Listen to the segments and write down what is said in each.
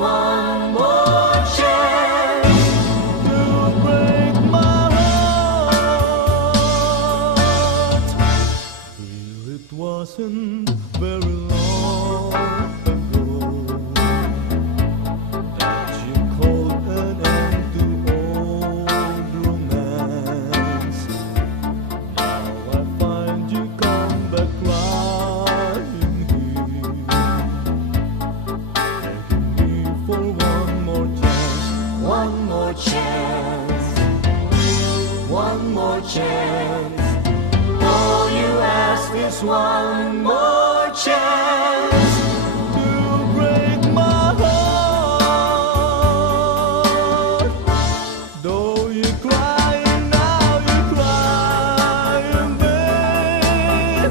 one more chance to break my heart. Well, it wasn't very long ago that you called an end to old romance. Now I find you come back crying here, begging me for one more chance. One more chance, one more chance. All you ask is one more chance to break my heart. Though you crying now, you cry in vain,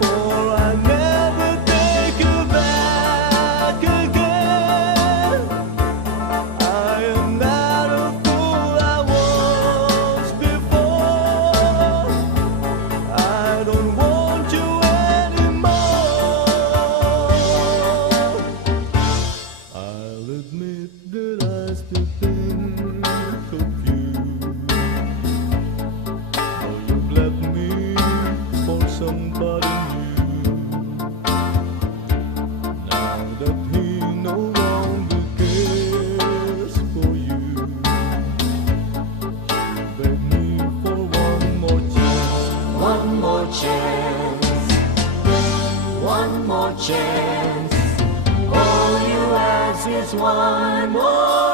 for I never take you back again. I am not a fool I was before. I don't want you anymore. I'll admit that I still think of you, though you've left me for somebody new. Now that he no longer cares for you, you beg me for one more chance. One more chance, one more chance. All you ask is one more